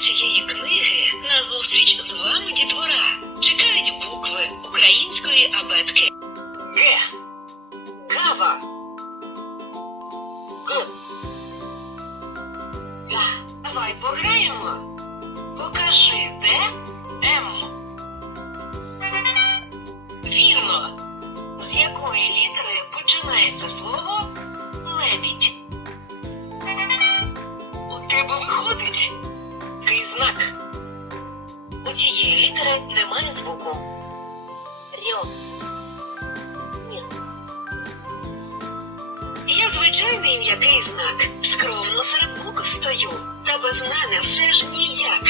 цієї книги на зустріч з вами дітвора чекають букви української абетки. Г. Гава. Г. Га. Давай пограємо. Покажи, де М. Вірно. З якої літери починається слово лебідь? Цієї літери немає звуку. Рьо. Ні. Я звичайний м'який знак. Скромно серед букв стою. Та без мене все ж ніяк.